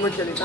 magsalita.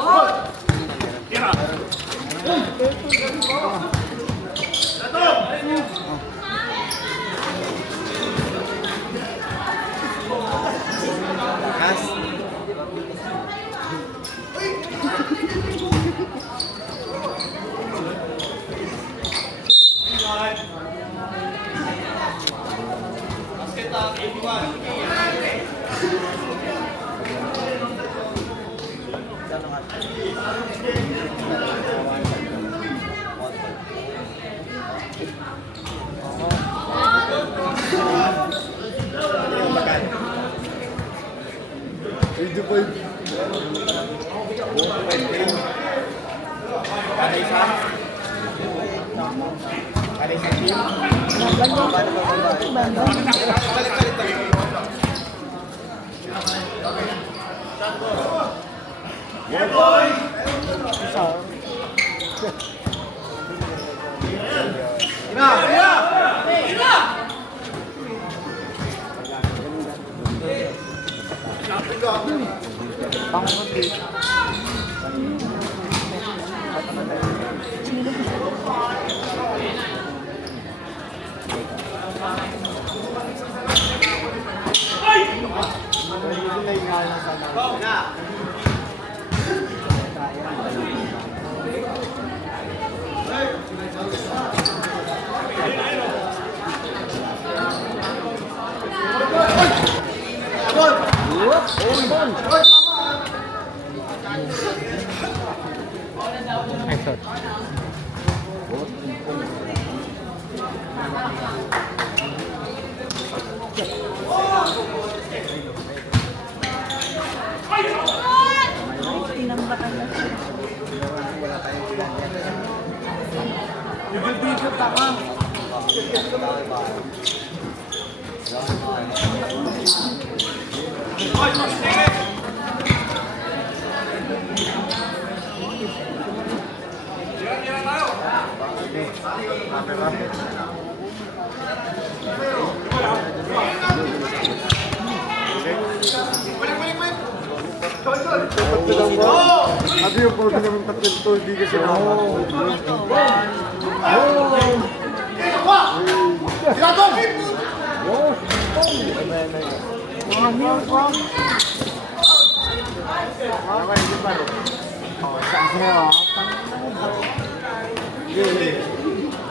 Sabi yung pwede namin tatlong to, hindi kasi naman.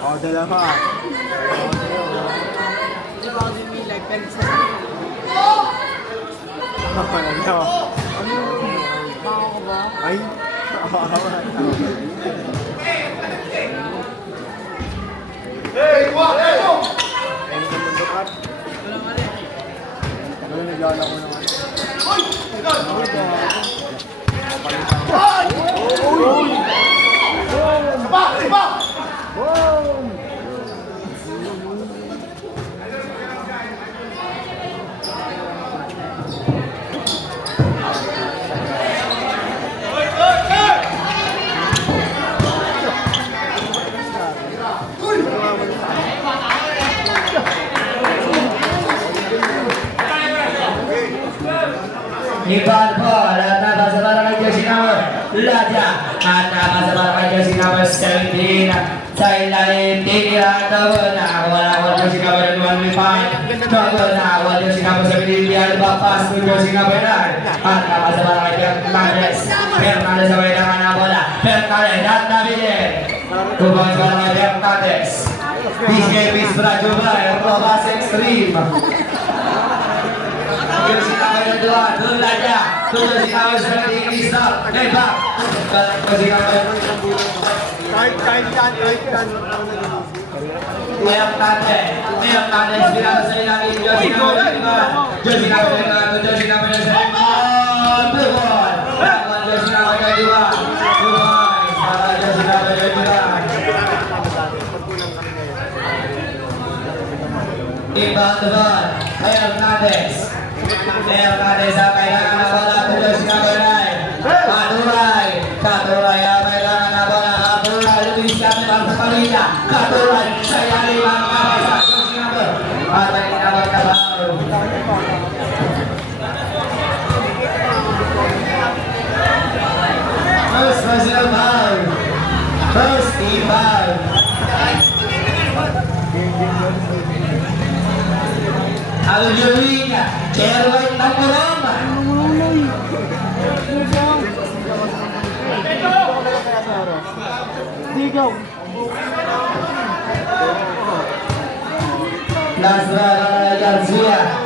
Oh, dalawa. Ay, hey, what? Hey, go! Ano ka mundukat? Ano naglalako naman? Hoy! Hoy! Saba! Saba! Iban ball at nabasa para kay jersey number Laja at nabasa para kay jersey number 17 sa ilalim tiniran na wala jersey number 115 na wala jersey number 17 diyan pass to jersey number 9 at nabasa para kay Fernandez sa wedangan na bola Fernandez at nabilin kubang para kay Fernandez this game is brought to you by Robas Extreme. Jersey number 2, doon Laja. Jersey number 17, Krista. Neba. Jersey number 2. Kahit yan. Fernandez, binasa sa ilalim. Jersey number 1. Jersey number 2, jersey number 7. Blue ball. Jersey number 21. Blue ball. Jersey number 21. Inbound the ball. Fernandez ang kailangan na bola to jersey number 9. Katuray ang kailangan na bola. Katuray, Luis Capital sa palita. Katuray, sa ilalim ang jersey number. At ang inabot na foul. personal foul. First team foul. Aljuin, Cherway Tamurom. Nasra Garcia.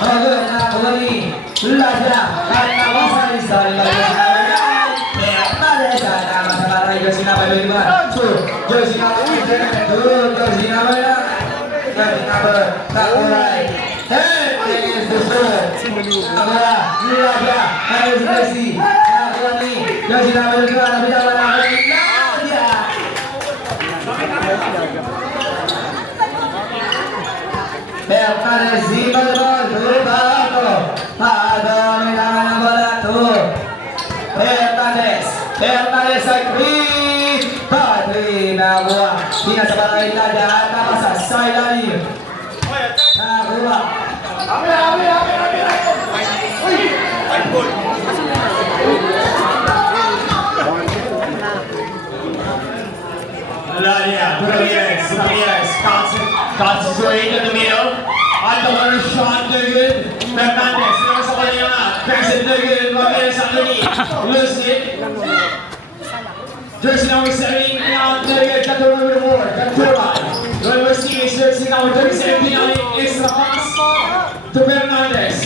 Agak nak kembali. Laja karena masa istri lagi. Josina berdua. Josina turun. Josina berdua. Josina tak mulai. Hey, Agora, Laja harus bersih. Kembali. Josina berdua. Laja. Pertanes di bawah Tubago. Ada menahan bola tuh. Pertanes sakit. Patri Nagua. Tidak sabar kita dan masa saya lagi. Nagua. Ramirez, concentrate in the middle. At the first shot, good. Fernandez, nasa kanya na. Crescent, good. Ramirez underneath. Lucid. Jersey number 7, now good. Katura reward. Katura. Number 6, jersey number 37, extra pass to Fernandez.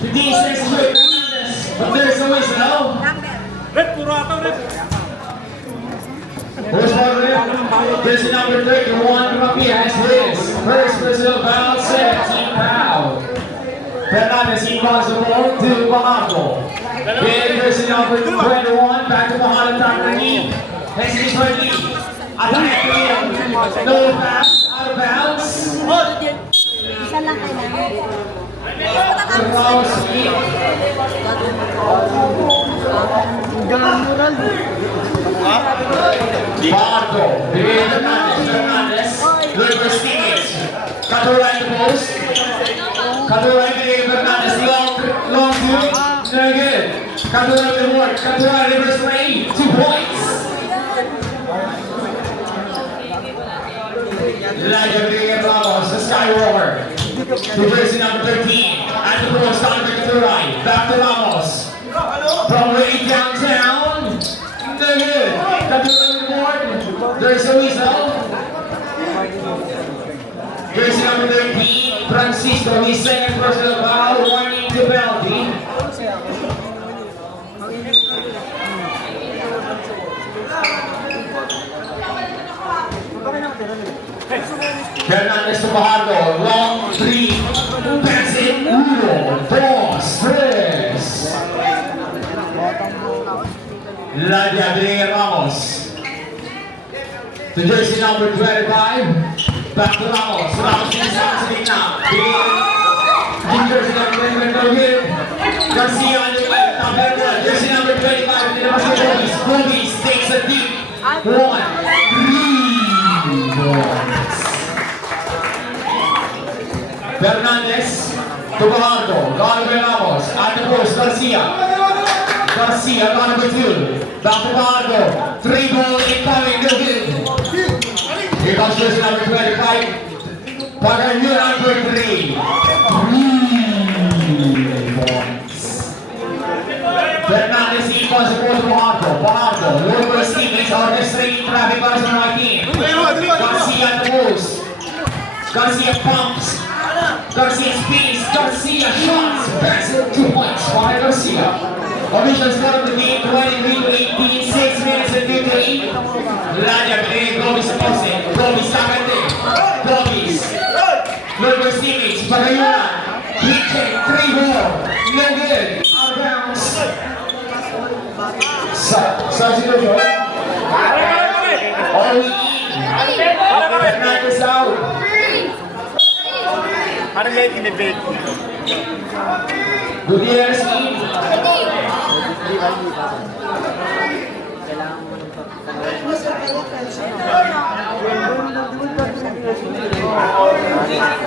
15 seconds to Fernandez. But there's a whistle. Red, puro ataw, red. Jersey number 31, Ramirez hits. First personal foul, second team foul. Fernandez inbounds the ball to Bahago. Jersey number 21, back to Bahago, top of the knee. Next is Ridley. Attack, no pass, out of bounds. Isa lang kailangan. Barco, Fernandez, Lucas Stevens, Katura in the post, Katura in Fernandez, long two, very good, Katura in the work, Katura reverse way, 2 points. Laja Ramos, the Skywalker, to jersey number 13, at the post, Katura, back to Ramos, from way downtown, very good, Katura. There's a whistle. Jersey number 13, Francisco, his second personal foul, warning to penalty. Fernandez to Bahago, long 3, pass it, 1, 2, 3. Ladia de Ramos. To jersey number 25, back to Ramos. Ramos in his hands now. Jersey number 25, Garcia on the way. Jersey number 25, Boobies takes a deep 1, 3 points. Fernandez to Bajardo. Galvin Ramos at the post. Garcia, number 2. Back to Bajardo. 3 ball incoming. Good. Here comes jersey number 25. Pagayu number 3. 3 points. Fernandez equals the goal to Bajardo. Lower Stevens orchestrating traffic para sa mga team. Garcia at the post. Garcia pumps. Garcia spins. Garcia shots. Pass it 2 points. Para Garcia. Official score of the game 23-18, 6 minutes and 58. Ladia Pinay, Gomez sa poste. Gomez sa kante. Gomez. Lower Stevens. Pagayunan. Hit check. 3 more. No good. Out of bounds. Sa sinunod. All we eat. Fernandez out. Parang late in the bed. Gutierrez in.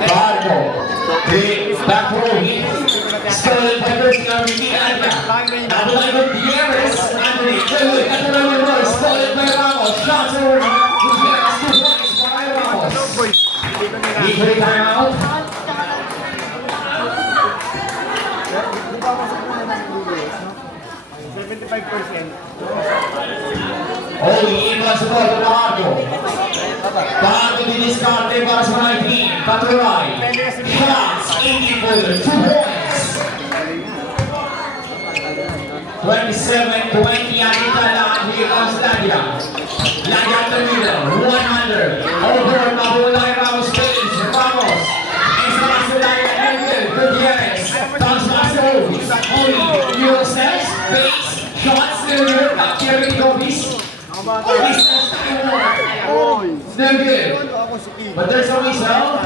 Barco. Back row hit. Stolen by Garcia. Now shots over. Gutierrez, 2 points for Ramos. Equally timeout. Di ba kasi po naman yung DBS, no? 75%. Oli inbounds the ball to Bago. Bago diniscarte para sa mga team. Patuloy. Shots, 80 for 2 points. 27-20 ang italaan here on Stadia. Lagyan the middle, 100. Over, Mabulay Ramos Space, Ramos. Extra Masulay, Engel, Gutierrez. Bounce pass to Oli, Eurosters, base, shots, Silver, Carry Gobis. Distance time Oy! still good. Ako si King. But there's a whistle.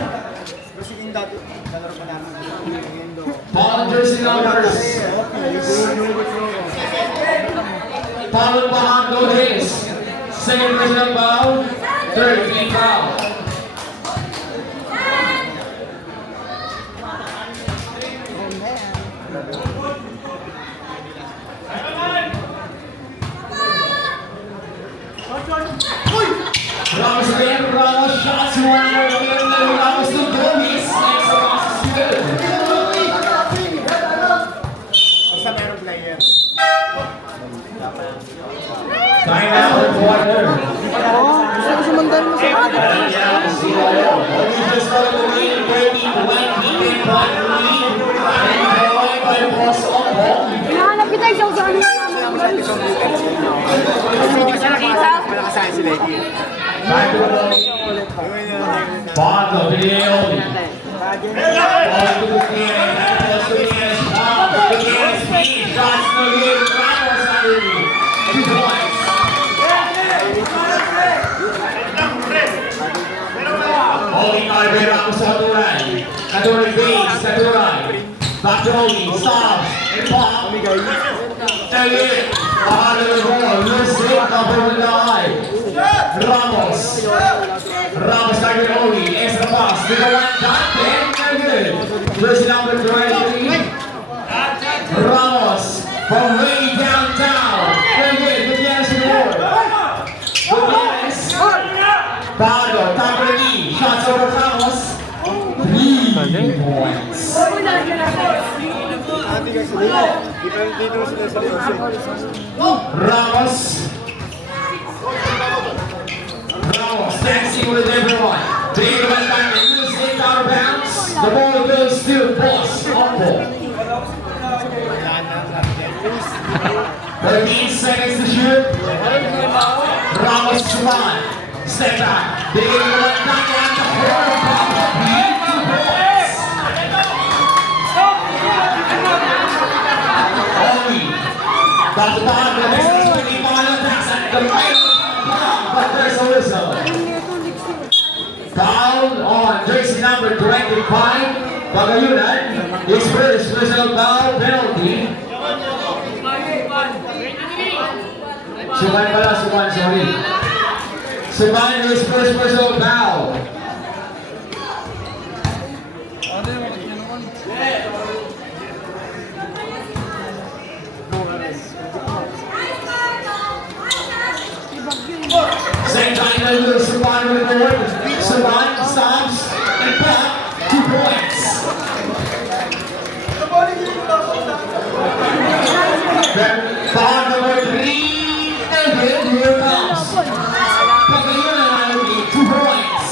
Si King dati. Nalaro pa namin. Nintendo. Paul jersey numbers. Paul Pahando hits. Second personal foul. Third team foul. Ramos again, Ramos shots, 100, Ramos to Gomez. Next pass is good. Basta meron player. Time out, quarter. Gusto ko sumundan mo sa hinahanap kita isang saan na Hindi ko siya nakita. Wala kasama sila. Bando, Bilioli. Ball to Gutierrez, that was Gutierrez, Gutierrez speed, shots no good, Ramos underneath. 2 points. Oli Calvera ako sa Katuran. Katuran base, Katuran. Back to Oli, stops, and pop. Again, behind the ball, loose hit, number 1 line. Ramos. Ramos target Oli, extra pass, with a 1 dot, and good. Jersey number 23. Ramos, from way downtown. Very good, Gutierrez to the board. Gutierrez. Bago, top of the knee, shots over Ramos. 3 points. Ate kasi dito. Dito sila sa Ramos. Ramos dancing with everyone. Big one back and loose hit out of bounds. The ball goes to Boss on ball. 13 seconds to shoot. Ramos to run. Step back. Big one back and the horn pop. 2 points. Oli. Back to behind the next is winning final pass at the right. But there's a whistle. Foul on jersey number 25. Pagayunan. His first personal foul penalty. Suman pala, Suman, sorry. Suman his first personal foul. Same time to Suman with the board. Suman stops and pop. 2 points. Foul number 3. And here comes. Pagayunan with 2 points.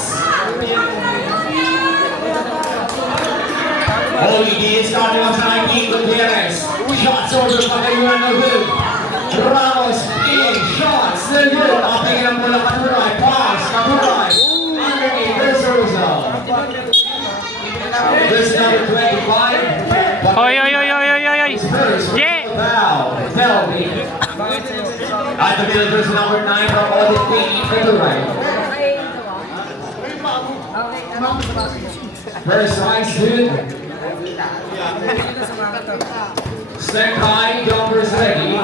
Oli is starting off 19 Gutierrez. Shots over Pagayunan no good. Ramos in shots. No good. Opting ang bola Katuray. Pass. Katuray. Underneath. There's the result. This number 25. Oy, oy, oy, oy, oy, oy, oy. Yeah. Foul. Penalty. At the middle, there's number 9 from Audit P. Katuray. First slice, dude. Step high, jumpers ready.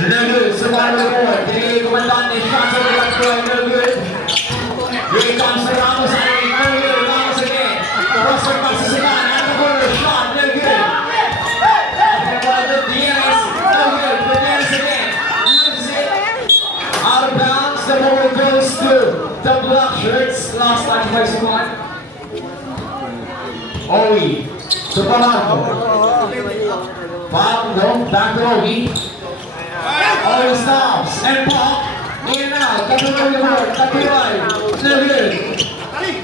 No good, survival the board. Pinili Comandante, shots over the throw, no good. Here comes Ramos, no good, Ramos again. Crossing pass to Sigan, at the corner, shot, no good. Gutierrez, no good, Gutierrez again. Owie. To Pamardo. Pamardo, back to Owie. Owie stops and pop. In and out. Katuloy the board. Katuloy. Levin.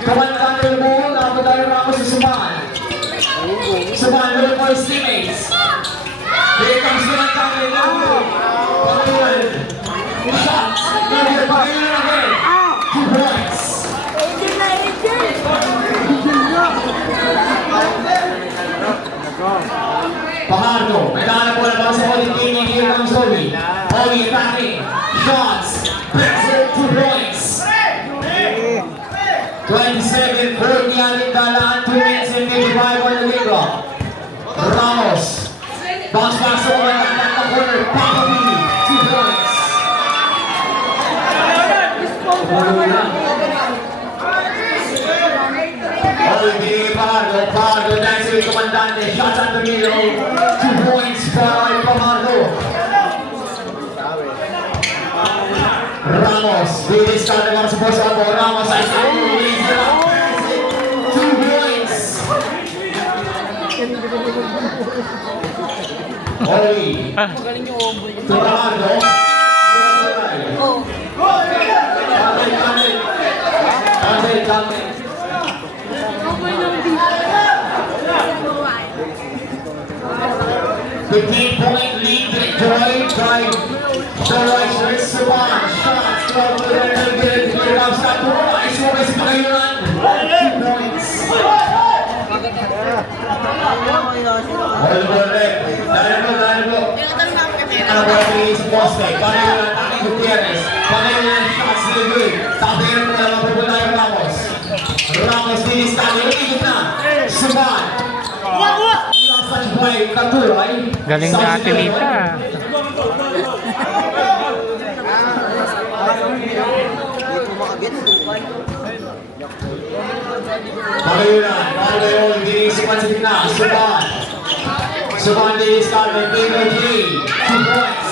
Kamantan yung ball. Dapat tayo Ramos sa Suman. Suman looking for his teammates. Here comes Kamantan yung ball. Panginoon. Shots. Levin. Panginoon again. 2 points. Pajardo, may daan po na sa Holy King. Here comes Owie. Owie attacking. Shots. Pressure, 2 points. 27, 40 aling dalaan, 2 minutes and 55 on the window. Ramos. Bounce back sa mga at the corner. Papabili, 2 points. Owie, Pajardo. Pajardo dancing with Comandante. Shots at the middle. 2 points para Pajardo. Ramos, bilis ka naman sa post ako. Ramos ay 2 points. Owie. Pajardo. Kamil. 15-point lead enjoyed by the Risers. Suman, shots from the Renegade. Here comes Satura. Isumay sa Pangayunan. 2 points. Oliver Rep. Dahil mo. Ang wala sa poste. Pangayunan, Taki Gutierrez. Pangayunan, shots Levin. Tabihan mo na mapupunta yung Ramos. Ramos, dinis tayo. Ikot na. Suman. Galing na Ate Lita. Pangayunan, Pangayunan, dinisipan sa tina. Suman. Suman dinis tayo. Bino G. 2 points.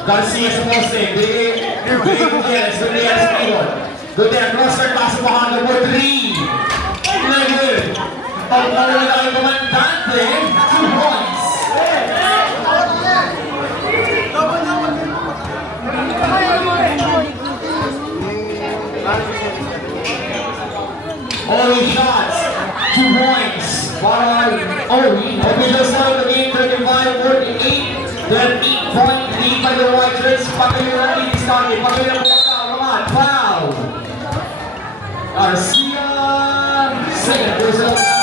Garcia sa poste. Gutierrez. Gutierrez sa Igor. Gutierrez cross-court pass sa Pajardo for 3. Levin. Ang pangawala ang Comandante. 2 points. Owie shots. 2 points. Para Owie. Officials now in the game 35-48. 13-point lead by the Risers. Pangayunan lead is started. Pangayunan po ka. Roman. Foul. Garcia. Second personal foul.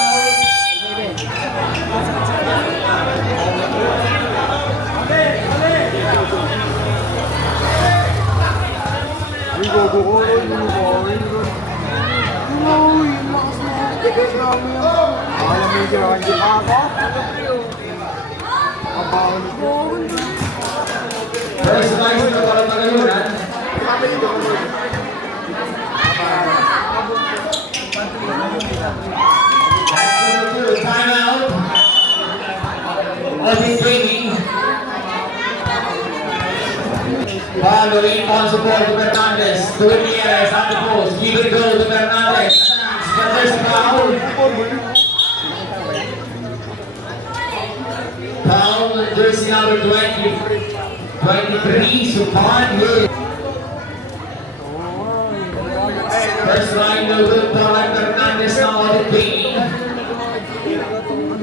Personalized na para Pangayunan. Time out. Open training. Ball on support to Fernandez. Gutierrez at the post. Give it go to Fernandez. There's a foul. Foul, jersey number 23, Suman with. First line, no good. Fernandez now on the team.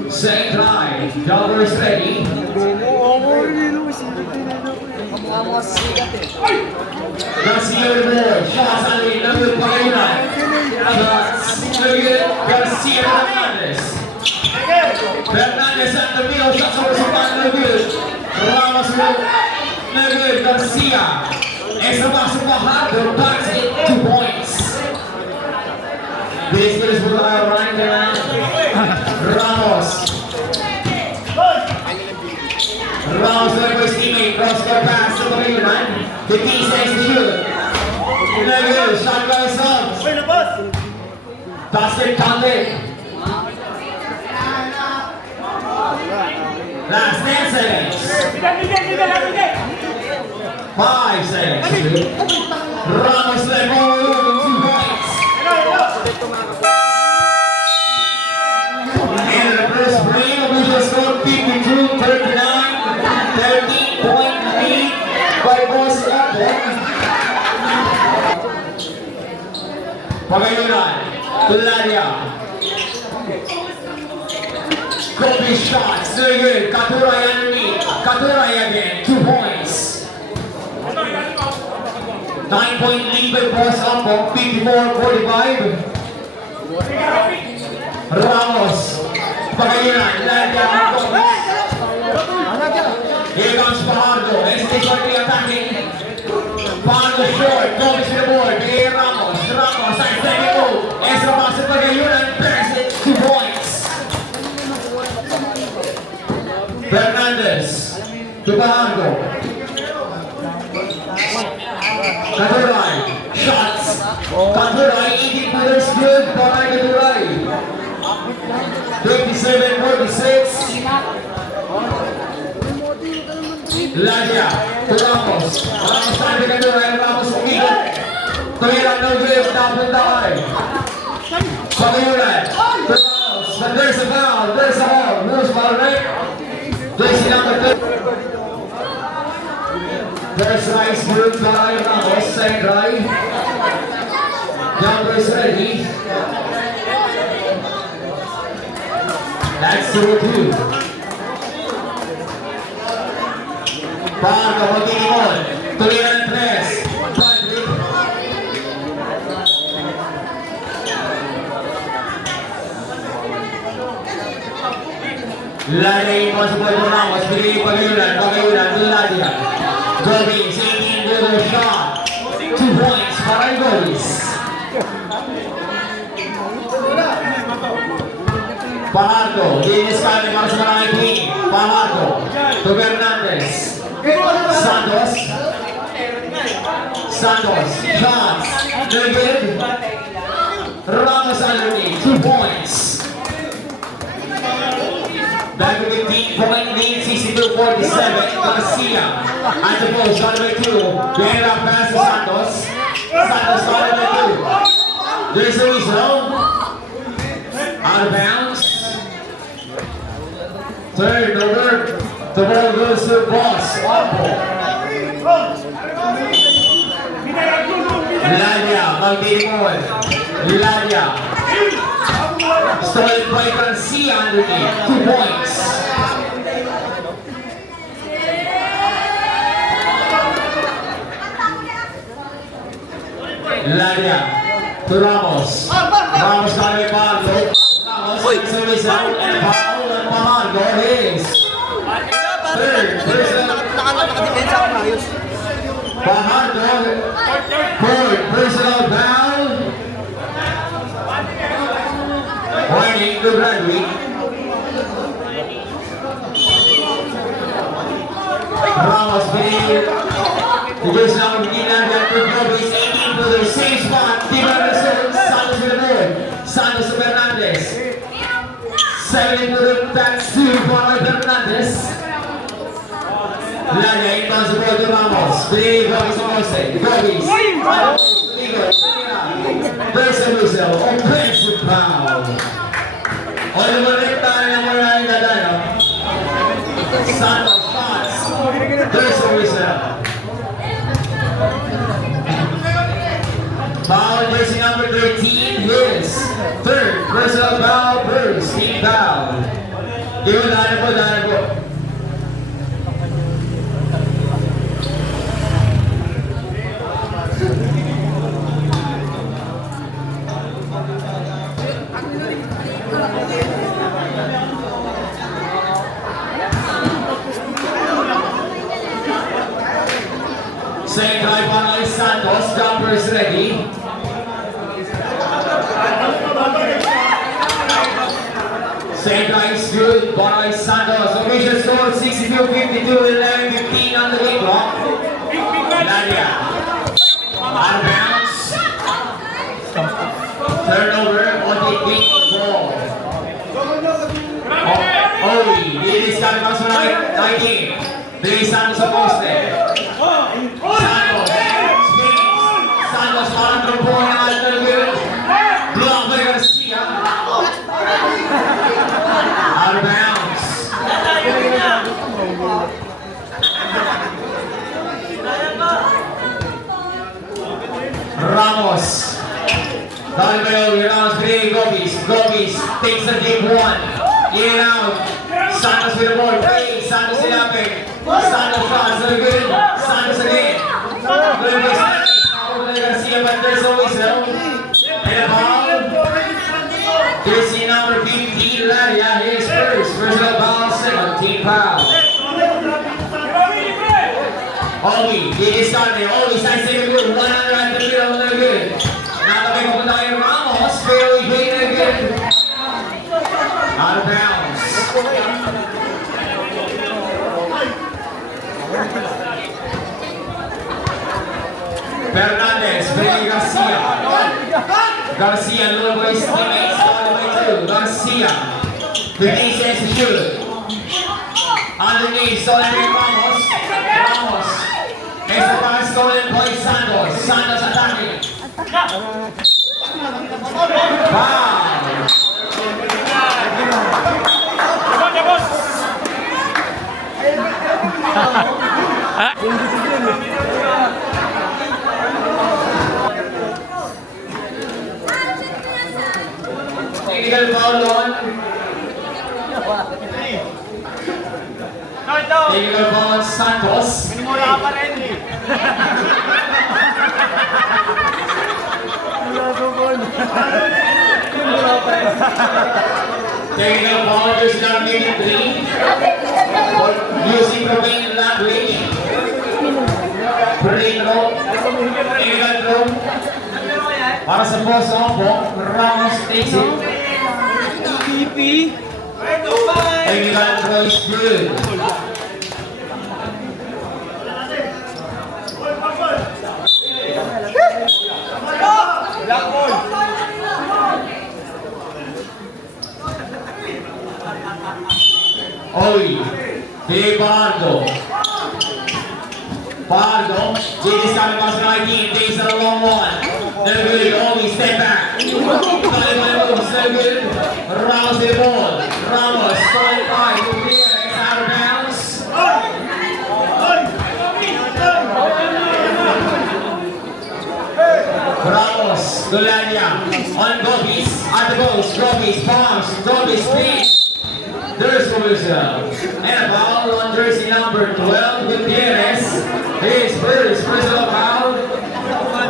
Second try. Joggers ready. Garcia with the ball. Shots on the number Pangayunan. Shots. Garcia Fernandez. Fernandez at the middle. Shots over Suman. No good. Ramos with no good. Garcia. Extra pass to Pajardo. Backs it. 2 points. This is for Ryan Ramos. Ramos going for his teammate. Cross-court pass to Pangayunan. The key says to shoot. No good. Shot by Subs. Basket counted. Last 10 seconds. 5 seconds. Ramos Lemon, 2 points. And the first frame, official score 52-39, 13-point lead by Boss Apple. Pagayunan, Tularia. Kobe shots, very good. Katuray underneath. Katuray again, 2 points. 9-point lead by Boss Apple, 54-45. Ramos, Pagayunan, Ladia, here comes Fajardo, ST shortly attacking. Fajardo short, Gomez to the board, here Ramos, side stepping move, Ezra pass to Pagayunan, press it, 2 points. Fernandez, to Fajardo. Katuray, shots, Katuray, 18 pointers, good, Paray Katuray. 27-46. Ladia, to Ramos. Ramos time to Katuray, Ramos umikot. Tumira, no good, napunta kay. Pagayunan, to Ramos, but there's a foul, there's a foul. Who's foul, right? Jersey number 2. There's nice good by Ramos, second try. Numbers ready. That's 2-2. Pardo, magiging Tulira ng 3. Patrick. Ladia, impossible to Ramos. Pinili Pagayunan, Ladia. Gomez, 18-footer shot. 2 points para Gomez. Fajardo, diniskarte para sa maraming team. Fajardo, to Fernandez. Santos. Shots. Very good. Ramos underneath, 2 points. Back to 15-point lead, 62-47. Garcia at the post, shot number 2. Behind up pass to Santos. Santos, shot number 2. There's a whistle. Out of bounds. Third over. The ball goes to Boss Apple. Ladia, magdilimon. Ladia. Stolen by Garcia underneath. 2 points. Ladia to Ramos. Ramos got a Pardo. Ramos takes a whistle and foul on Fajardo. His third personal. Fajardo, third personal foul. Warning to Bradley. Ramos pinili. Just now beginning to Gomez, 18 to the same spot. Tiba result, Santos to the board. Santos to Fernandez. 7 to the back to Fernandez. Ladia inbounds the ball to Ramos. Pinili Gomez to Jose. Gomez. There's a whistle. Offensive foul. Oliver tayo ng mga dadalo. Santos shots. There's a whistle. Foul jersey number 13, his third personal foul, Bruce, team foul. Give it dahil po. Second drive by Santos, jumpers ready. Second drive is good by Santos. Official score 62-52 with 11:15 on the game clock. Ladia. Out of bounds. Turnover on the game ball. Owi, this time comes from 19. Three Santos sa poste. Control point naman na good. Block by Garcia. Out of bounds. Ramos. Dali by Ovi. Ramos bringing Gopis. Gopis takes the deep one. In and out. Santos with the ball. Hey, Santos in lapit. Santos fast. Very good. Santos again. Good by Santos. Over by Garcia, but there's always no. And a ball. Jersey number 15, Laria. Here's first. Personal foul, second. Team foul. Ovi, he is starting. Ovi, side second good. 100 at the middle, no good. Nakabay ko tayo Ramos. Fairly hit again. Out of bounds. Fernandez, bringing Garcia. Garcia, little boy, teammates, all the way through. Garcia, the knee says to shoot. Underneath, stolen by Ramos. Ramos. Extra pass, stolen by Santos. Santos attacking. Foul. Technical foul on. Technical foul on Santos. Minimula ka pa rin eh. Technical foul, there's not maybe 3. For using profane language. Brain roll. Technical throw. Para sa boss po, Ramos takes it. Technical throw is good. Black ball. Ovi, de Pardo. Pardo, this time pass 19, takes a long one. No good, Ovi, step back. Taliban moves, no good. Ramos with the ball. Ramos, 25, to clear, it's out of bounds. Ramos, Golania, on Gopis, at the post, Gopis, bombs, Gopis, speed. There's Caruso. And a foul on jersey number 12, Gutierrez. His first personal foul.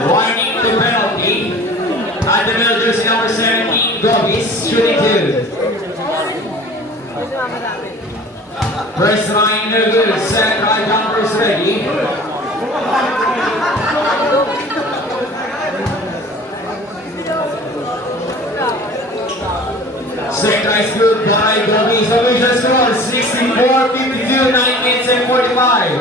Winding the penalty. At the middle, jersey number 17, Gopis, shooting 2. First line, no good. Second line, numbers ready. Second ice good by Gopis. Division score 64-52, 9 minutes and 45.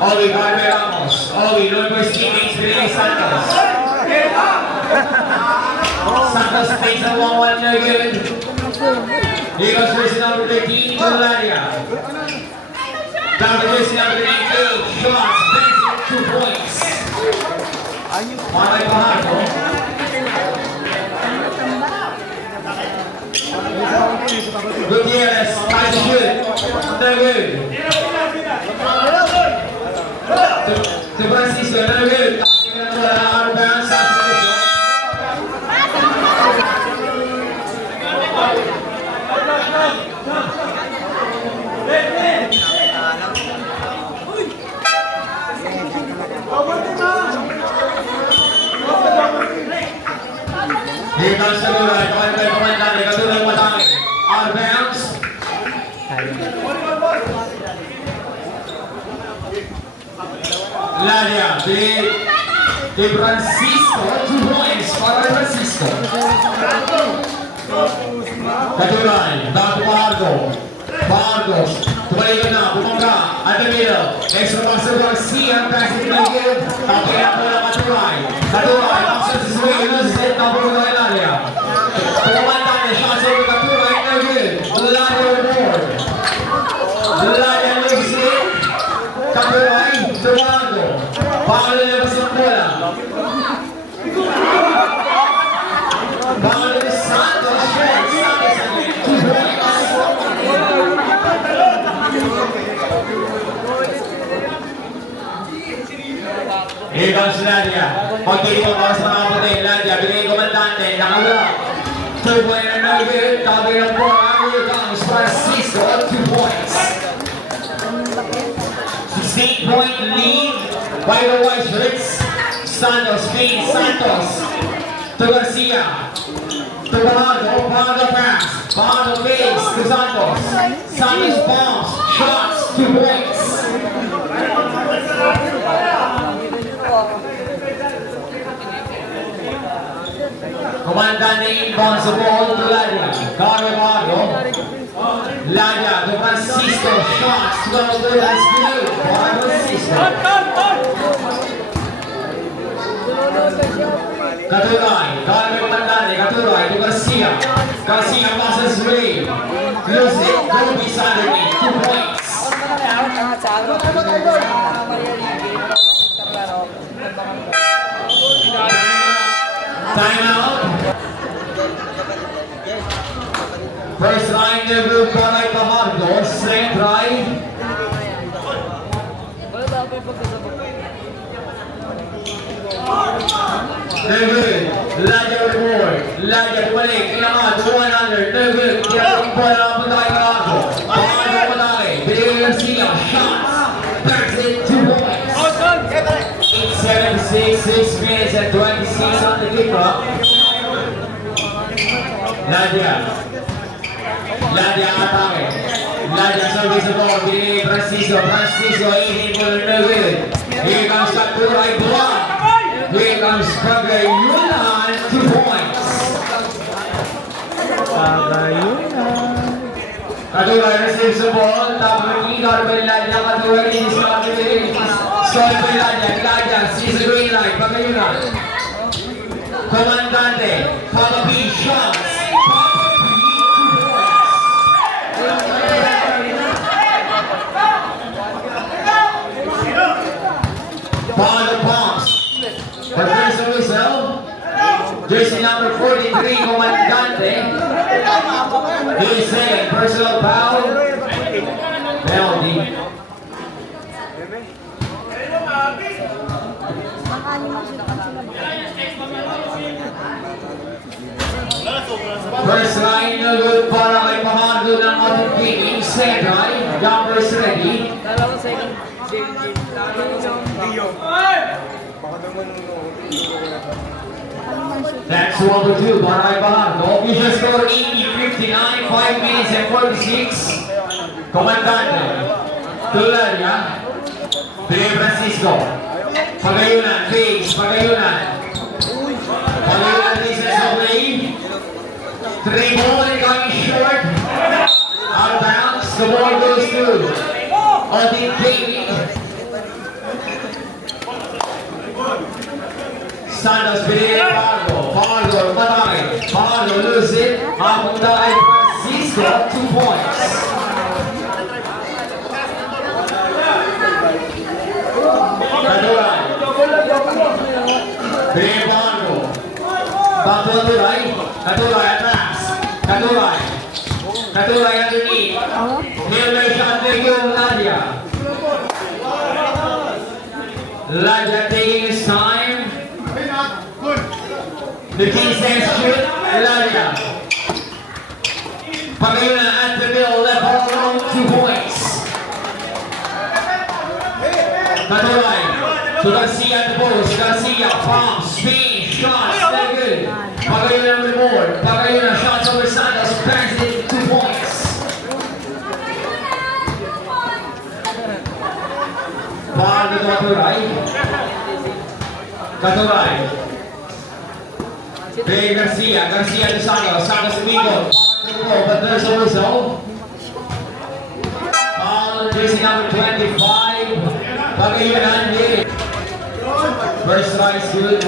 Oli guard by Ramos. Oli, look for his teammates, Rene Santos. Santos takes a 1-1, no good. Here goes jersey number 13, Golaria. Down to jersey number 8, shots, bench, 2 points. Malay Pahardo. Gutierrez, tries to shoot. No good. To Francisco, no good. Out of bounds. Here comes Segura, going by Comandante, Katulong Matangin. Out of bounds. Ladia, de Francisco, 2 points para Francisco. Katulan, back to Pardo. Pardo, tumaligod na, bumangga, at the middle. Extra pass to Garcia, pass it to Miguel. Tapos na po na Katulan. Katulan, options is way, loses it, tapos na kay Ladia. Kumanda na, shots over Katulan, no good. Ladia on board. Ladia loses it. Katulan, to Pardo. Pardo Here comes Ladia. Pagkilito para sa mga puti. Ladia, bigay komandante. Nakawala. 2-pointer no good. Tabi ng bola. Here comes Francisco. 2 points. 16-point lead by the White Shirts. Santos feeds Santos to Garcia. To Bahago. Bahago pass. Bahago feeds to Santos. Santos bombs. Shots. 2 points. Comandante inbounds the ball to Ladia. Caravaggio. Ladia to Francisco. Shots to the good. That's good. Francisco. Katuray. Caravaggio Comandante. Katuray to Garcia. Garcia passes away. Lose it. Go beside me. 2 points. Time out. First line the group para Bahago. Second try. No good. Ladia reward. Ladia balik. Inangat. 100. No good. Kaya ang bola patay Bahago. Bahago patay. Billy Garcia. Shots. That's it. 2 points. 8-7, 6 minutes and 26 on the kickoff. Ladia. Ladia atake. Ladia service the ball. Billy Francisco. Francisco 18 for no good. Here comes Katuray block. Here comes Pagayunan. 2 points. Katuray receives the ball. Top of the Carmen Ladia. Katuray is not the release. Start by Ladia. Ladia sees the green light. Pagayunan. Comandante. Papa B shots. Bahago bombs. For first whistle. Jersey number 43, Comandante. He's second. Personal foul. Penalty. First line, no good para kay Bahago ng ating team. Second line, numbers ready. That's 1-2 para kay Bahago. Official score 80-59, 5 minutes and 46. Comandante. Tularia. Billy Francisco. Pagayunan, Figs, Pagayunan. Pagayunan business of play. 3 ball and going short. Out of bounds. The ball goes to Odin Davey. Santos Billy Fargo. Fargo, matay. Fargo lose it. Hapunta kay Francisco. 2 points. Katuray. Billy Fargo. Back to Katuray. Katuray atras. Katuray. Katuray underneath. Miller shot taking Ladia. Ladia taking his time. The king stands shoot. Ladia. Pagayunan at the middle. Left all alone. 2 points. Katuray. To Garcia at the post. Garcia. Palm. Spin. Shots. No good. Pagayunan on the board. Pagayunan. Shots over Santos. Bangs it. 2 points. Foul to Katuray. Katuray. Billy Garcia. Garcia to Santos. Santos amigo. But there's a whistle. Foul. Jersey number 25. Pagayunan. First try is good.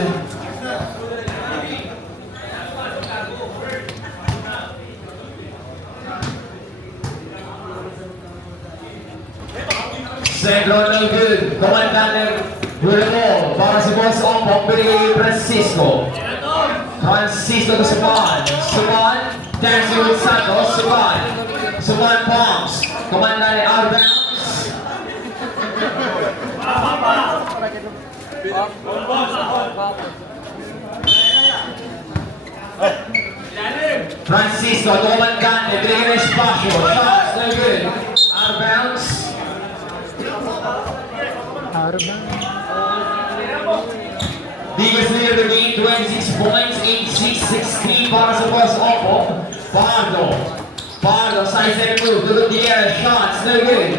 Second no good. Comandante with the ball. Para si Boss Ompong. Binigay Francisco. Francisco to Suban. Suban. Dancing with Santos. Suban. Suban bombs. Comandante out of bounds. Francisco, comandante, primo spazio, shots, no good. Out of bounds. Arba. Biggest leader of the game, 26 points, 86-16 para sa Boss Opo. Pardo, side second move, to the air, shots, no good.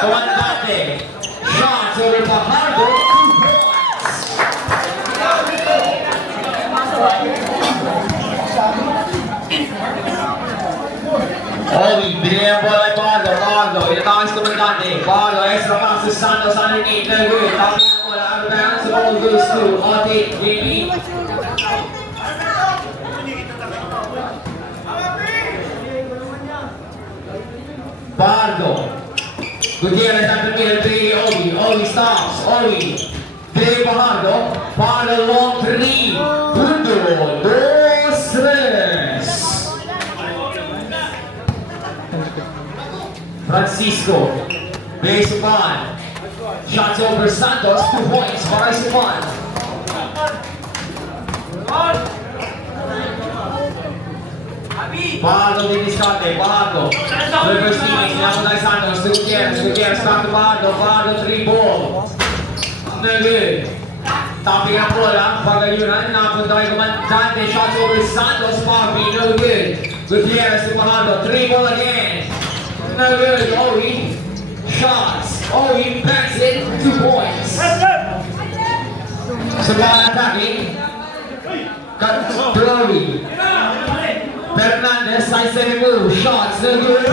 Comandante, shots over Fajardo, 2 points. Ovi, binigyan po kay Pardo, inatawag si Comandante, Pardo, extra pass to Santos underneath, no good. Tapos na po, out of bounds, the ball goes to Ote, Jamie. Pardo, Gutierrez at the middle, play Ovi stops, play Pardo, long 3, Gundo, 2-3. Francisco, play Supan, shots over Santos, 2 points para Supan. Pardo din diskarte, Pardo. Reverse teaming, sinapot kay Santos, to Gutierrez, back to Pardo, 3 ball. No good. Topping ang bola, pagayunan, napunta kay Comandante, shots over Santos, Papi, no good. Gutierrez to Pardo, 3 ball again. No good, Owi. Shots, Owi backs it, 2 points. Suban attacking. Cut to Owi. Fernandez, side second move, shots, no good.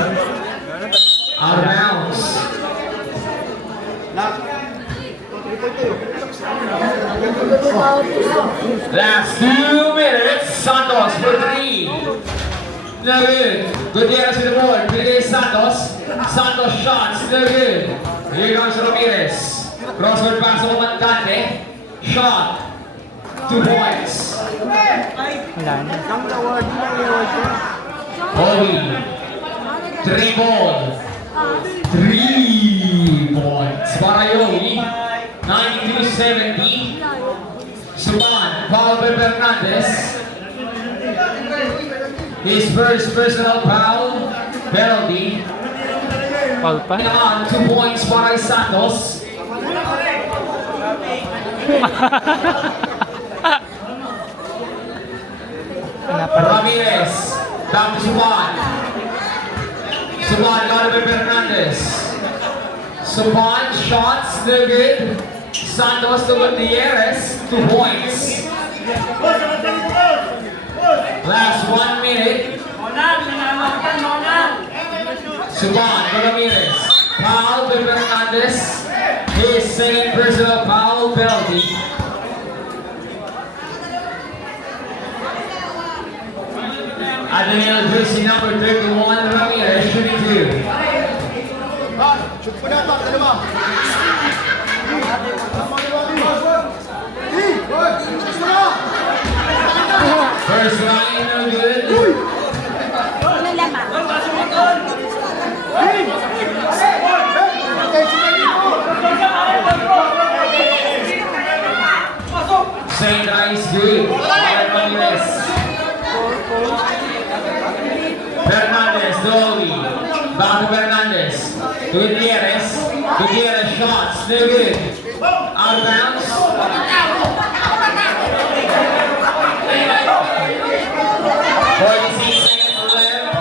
Out of bounds. Last 2 minutes, Santos for 3. No good. Gutierrez with the board, Pili's Santos. Santos shots, no good. Here comes Ramirez. Crossword pass to Comandante. Shot. 2 points. Wala na. Ovi, 3 ball, 3 points para Yogi, 92-70. Suman, foul by Fernandez. His first personal foul, penalty. Foul pa? 2 points para Santos. Ramirez, back to Suban. Suban got it by Fernandez. Suban, shots, no good. Santos to Gutierrez, 2 points. Last 1 minute. Suban to Ramirez. Foul by Fernandez. His second personal foul, penalty. At the middle, jersey number 31, Ramirez, shooting 2. Shoot po na ito, dalawa. First line, no good. Saint Ice good. Ramirez. Fernandez, Dolly. Back to Fernandez. Gutierrez. Gutierrez shots, no good. Out of bounds. 46 seconds left.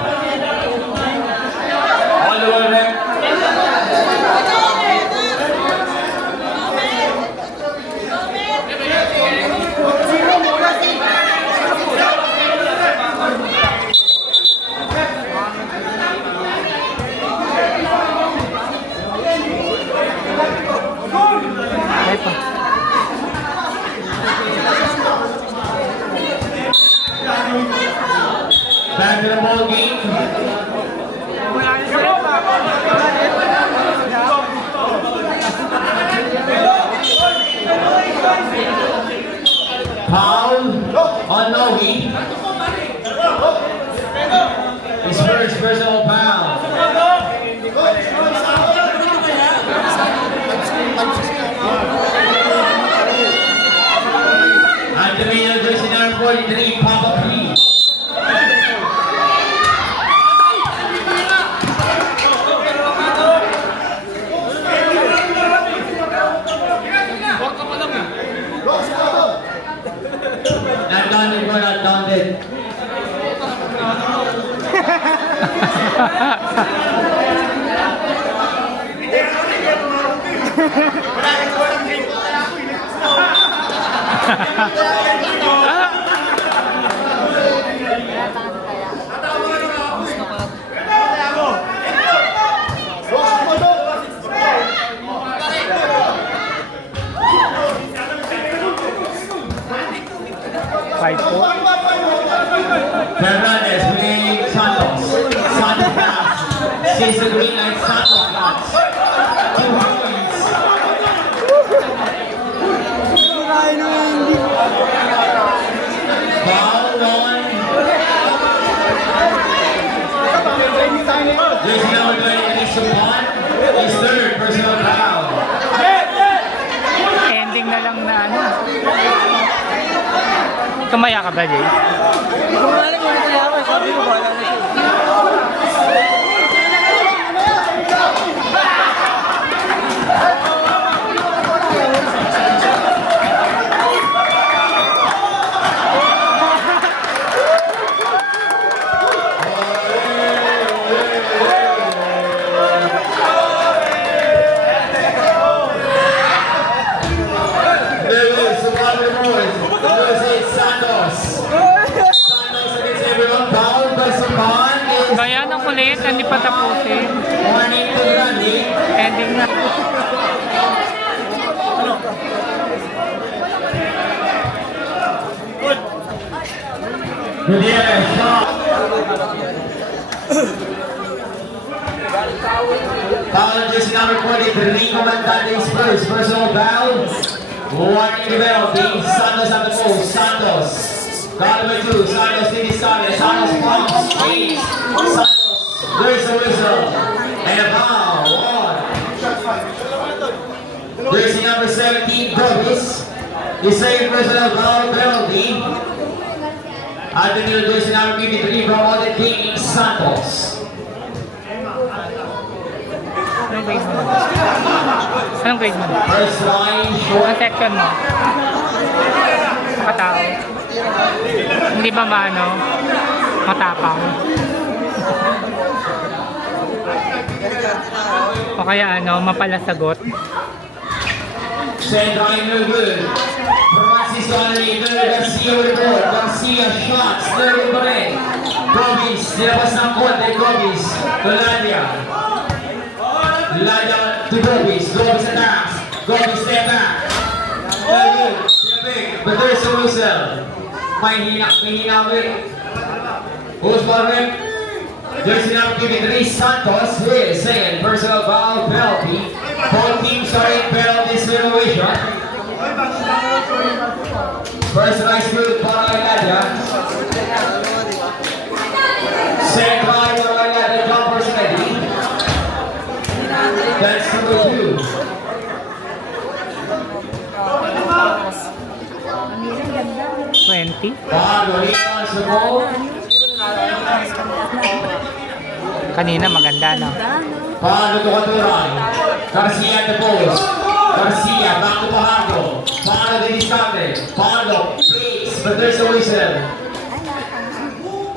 On the way back. Ay pa. Walang green ko kaya ako. Five po. Fernandez playing Santos. Santos pass. Sees the green light. Santos pass. 2 points. Foul one. Jersey number 20 release to one. His third personal foul. Ending na lang na ano. Tumaya ka ba, Jay? Lewis, the Water Boys. Lewis Santos. Santos against everyone. Foul by Saban is Kaya ng kulit, hindi pa tapusin. warning to Randy. Ending na. Gutierrez, shot. Foul on jersey number 23, Comandante's first personal foul. Warning developing. Santos at the post. Santos. Foul number 2. Santos to Discarded. Santos pumps. Freeze. Santos. There's a whistle. And a foul. One. Jersey number 17, Gobis. His second personal foul penalty. At the new jersey number 53, promoted King Santos. Anong grade mo? Anong grade mo? First line, short. Anong section mo? Katao. Hindi ba maano? Matapang. O kaya ano, mapalasagot. Send line, no good. Promasis on the Garcia report. Garcia shots, third pa rin. Gobis, nilabas ng konti, Gobis. Ladia. Ladia to Gobis. Gobis attacks. Gobis step back. Good. But there's a whistle. May hina ulit. Who's correct? Jersey number 23, Santos. His second personal foul penalty. Both teams are in penalty situation. Personalized shoot para kay Ladia. Second try para kay Ladia. Jumpers ready. That's number 2. Bago Leon sa goal. Kanina maganda, no? Paano to Katuran? Garcia at the post. Garcia, back to Pajardo. Paano din Discarte. Paano, please, but there's a whistle.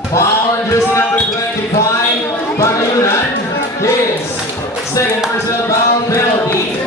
Foul on jersey number 25, Pagayunan. His second personal foul penalty.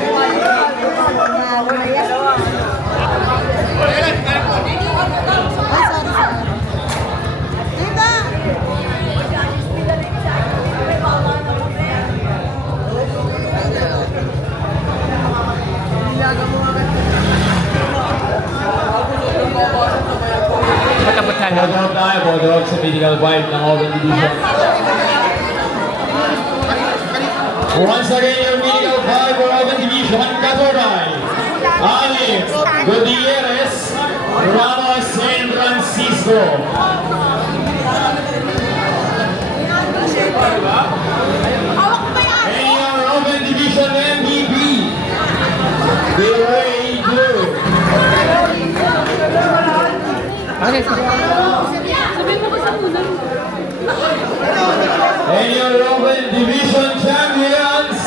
Matabot na lang. Nagawag tayo po doon sa medical vibe ng Open Division. Once again, your medical vibe for Open Division, Katuray, Alif, Gutierrez, Ramos, and Francisco. And your Open Division MVP, the way good. Okay, And your Open Division champions,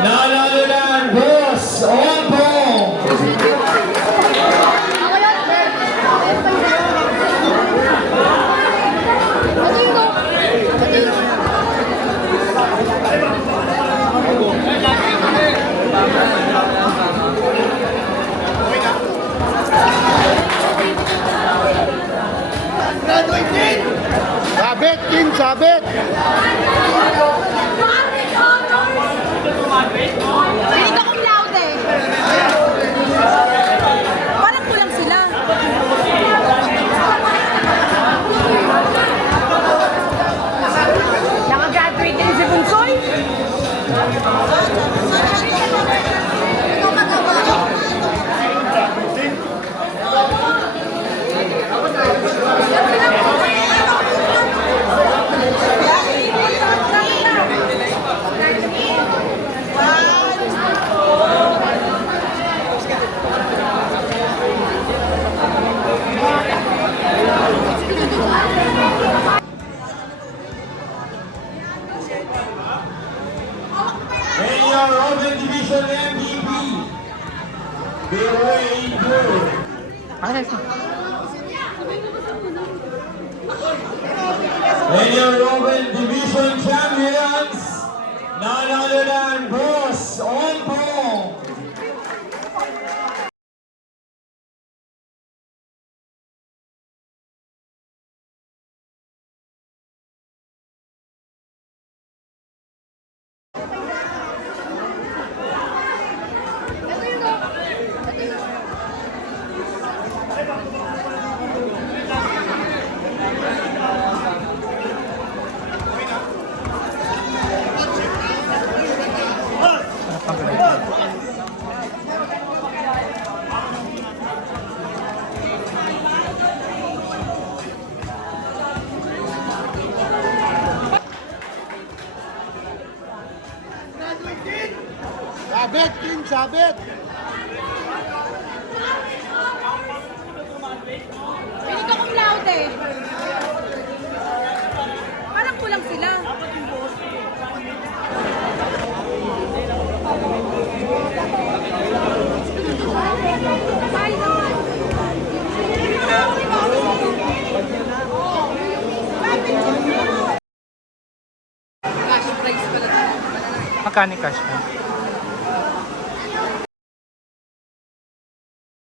none other than Boss Ompong. Mayor Robin Division MVP. Biroy Indur. Mayor Robin Division Champions. None other than Boss Onpong. Sabit, clean, sabit. Pili ka kung loud eh. Parang kulang sila. Magkano yung cash mo?